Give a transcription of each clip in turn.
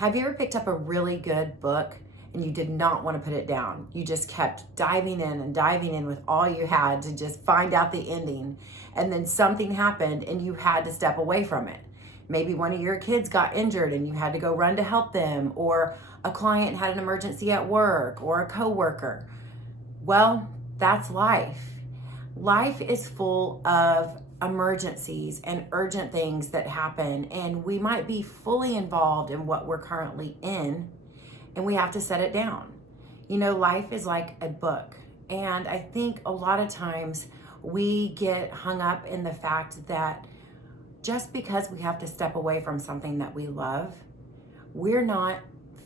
Have you ever picked up a really good book and you did not want to put it down? You just kept diving in and diving in with all you had to just find out the ending. And then something happened and you had to step away from it. Maybe one of your kids got injured and you had to go run to help them, or a client had an emergency at work, or a coworker. Well, that's life. Life is full of emergencies and urgent things that happen, and we might be fully involved in what we're currently in, and we have to set it down. You know, life is like a book, and I think a lot of times we get hung up in the fact that just because we have to step away from something that we love, we're not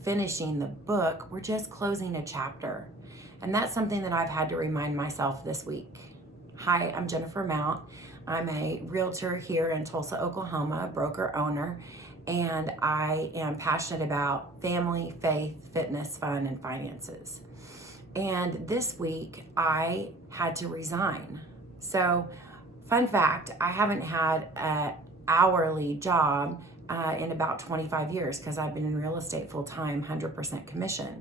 finishing the book, we're just closing a chapter. And that's something that I've had to remind myself this week. Hi, I'm Jennifer Mount. I'm a realtor here in Tulsa, Oklahoma, broker owner, and I am passionate about family, faith, fitness, fun, and finances. And this week I had to resign. So, fun fact, I haven't had an hourly job in about 25 years because I've been in real estate full time, 100% commission.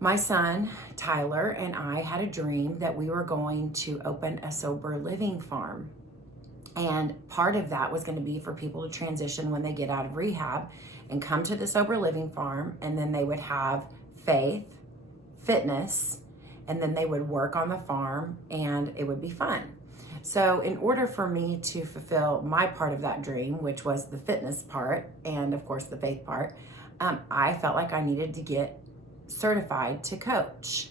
My son, Tyler, and I had a dream that we were going to open a sober living farm. And part of that was going to be for people to transition when they get out of rehab and come to the sober living farm, and then they would have faith, fitness, and then they would work on the farm and it would be fun. So in order for me to fulfill my part of that dream, which was the fitness part and of course the faith part, I felt like I needed to get certified to coach.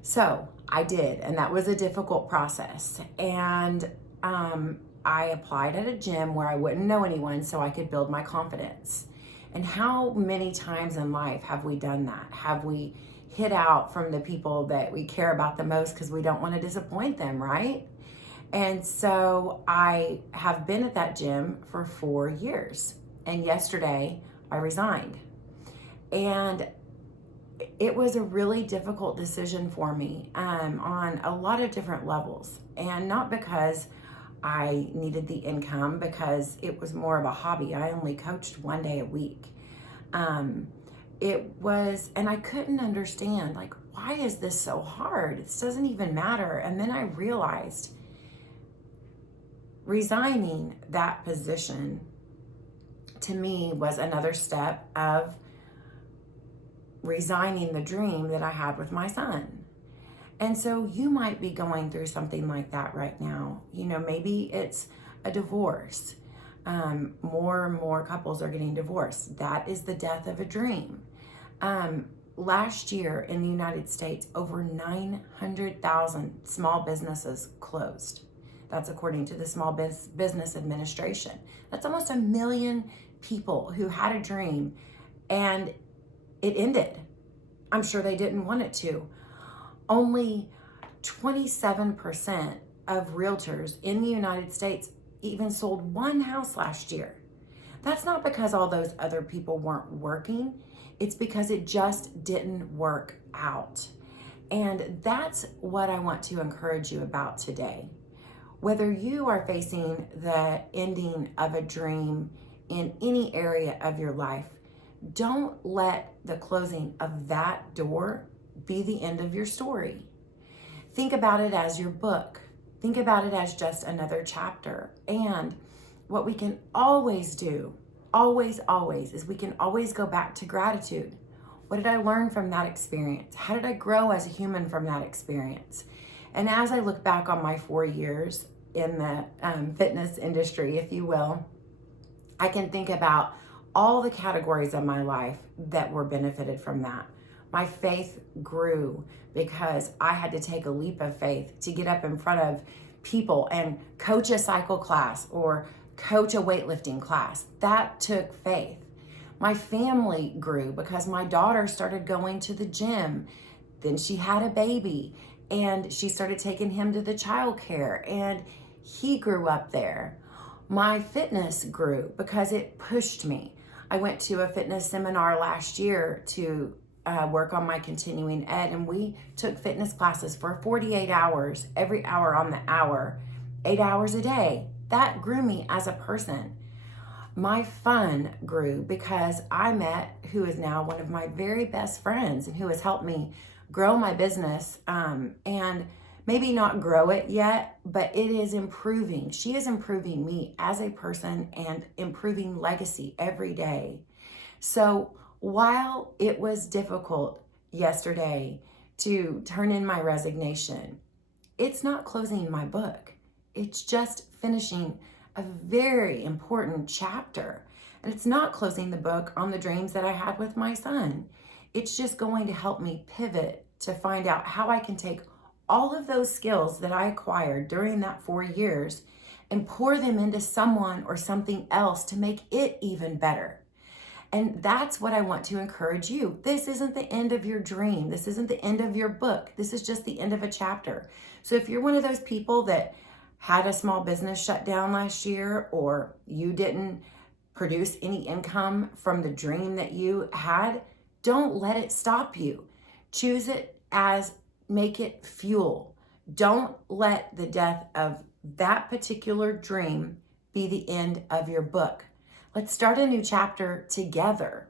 So I did, and that was a difficult process. And I applied at a gym where I wouldn't know anyone so I could build my confidence. And how many times in life have we done that? Have we hid out from the people that we care about the most because we don't want to disappoint them, right? And so I have been at that gym for 4 years. And yesterday I resigned. And it was a really difficult decision for me on a lot of different levels. And not because I needed the income, because it was more of a hobby. I only coached 1 day a week. And I couldn't understand, like, why is this so hard? This doesn't even matter. And then I realized resigning that position to me was another step of resigning the dream that I had with my son. And so you might be going through something like that right now. You know, maybe it's a divorce. More and more couples are getting divorced. That is the death of a dream. Last year in the United States, over 900,000 small businesses closed. That's according to the Small Business Administration. That's almost 1 million people who had a dream and it ended. I'm sure they didn't want it to. Only 27% of realtors in the United States even sold one house last year. That's not because all those other people weren't working. It's because it just didn't work out. And that's what I want to encourage you about today. Whether you are facing the ending of a dream in any area of your life, don't let the closing of that door be the end of your story. Think about it as your book. Think about it as just another chapter. And what we can always do, always, is we can always go back to gratitude. What did I learn from that experience? How did I grow as a human from that experience? And as I look back on my 4 years in the fitness industry, if you will, I can think about all the categories of my life that were benefited from that. My faith grew because I had to take a leap of faith to get up in front of people and coach a cycle class or coach a weightlifting class. That took faith. My family grew because my daughter started going to the gym. Then she had a baby and she started taking him to the childcare and he grew up there. My fitness grew because it pushed me. I went to a fitness seminar last year to work on my continuing ed, and we took fitness classes for 48 hours, every hour on the hour, 8 hours a day. That grew me as a person. my fun grew because I met who is now one of my very best friends and who has helped me grow my business, and maybe not grow it yet, but it is improving. She is improving me as a person and improving legacy every day. So while it was difficult yesterday to turn in my resignation, it's not closing my book. It's just finishing a very important chapter. And it's not closing the book on the dreams that I had with my son. It's just going to help me pivot to find out how I can take all of those skills that I acquired during that 4 years and pour them into someone or something else to make it even better. And that's what I want to encourage you. This isn't the end of your dream. This isn't the end of your book. This is just the end of a chapter. So if you're one of those people that had a small business shut down last year, or you didn't produce any income from the dream that you had, don't let it stop you. Choose it as, make it fuel. Don't let the death of that particular dream be the end of your book. Let's start a new chapter together.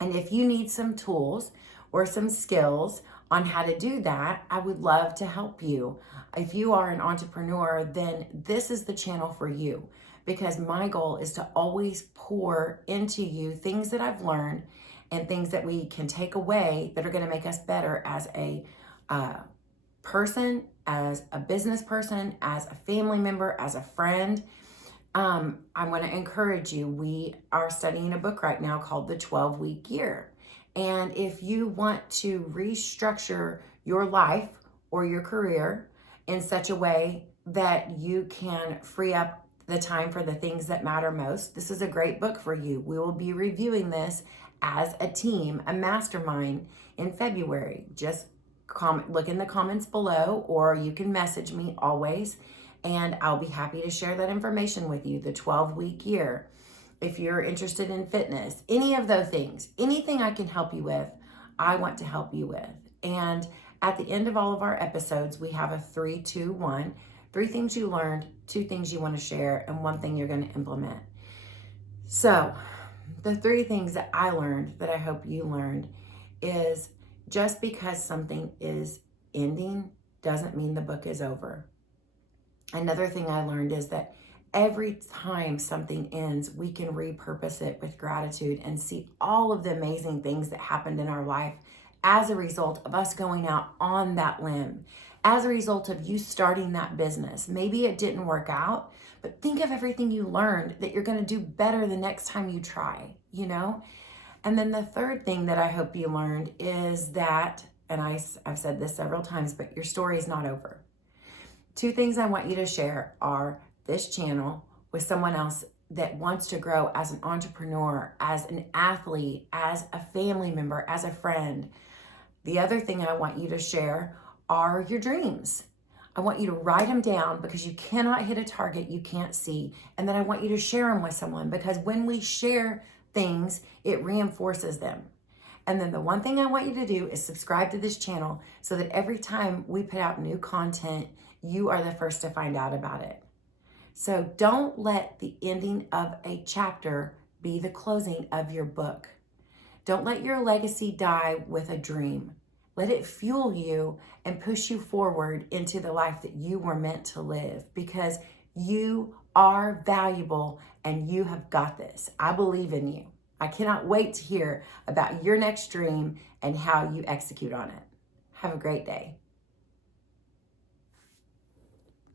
And if you need some tools or some skills on how to do that, I would love to help you. If you are an entrepreneur, then this is the channel for you, because my goal is to always pour into you things that I've learned and things that we can take away that are going to make us better as a person, as a business person, as a family member, as a friend. I want to encourage you. We are studying a book right now called The 12-Week Year. And if you want to restructure your life or your career in such a way that you can free up the time for the things that matter most, this is a great book for you. We will be reviewing this as a team, a mastermind, in February. Just look in the comments below, or you can message me always, and I'll be happy to share that information with you. The 12-Week Year. If you're interested in fitness, any of those things, anything I can help you with, I want to help you with. And at the end of all of our episodes, we have a 3, 2, 1. 3 things you learned, 2 things you want to share, and 1 thing you're going to implement. So the 3 things that I learned that I hope you learned is, just because something is ending doesn't mean the book is over. Another thing I learned is that every time something ends, we can repurpose it with gratitude and see all of the amazing things that happened in our life as a result of us going out on that limb, as a result of you starting that business. Maybe it didn't work out, but think of everything you learned that you're going to do better the next time you try, you know? And then the third thing that I hope you learned is that, and I've said this several times, but your story is not over. 2 things I want you to share are this channel with someone else that wants to grow as an entrepreneur, as an athlete, as a family member, as a friend. The other thing I want you to share are your dreams. I want you to write them down, because you cannot hit a target you can't see. And then I want you to share them with someone, because when we share things, it reinforces them. And then the one thing I want you to do is subscribe to this channel so that every time we put out new content, you are the first to find out about it. So don't let the ending of a chapter be the closing of your book. Don't let your legacy die with a dream. Let it fuel you and push you forward into the life that you were meant to live, because you are valuable and you have got this. I believe in you. I cannot wait to hear about your next dream and how you execute on it. Have a great day.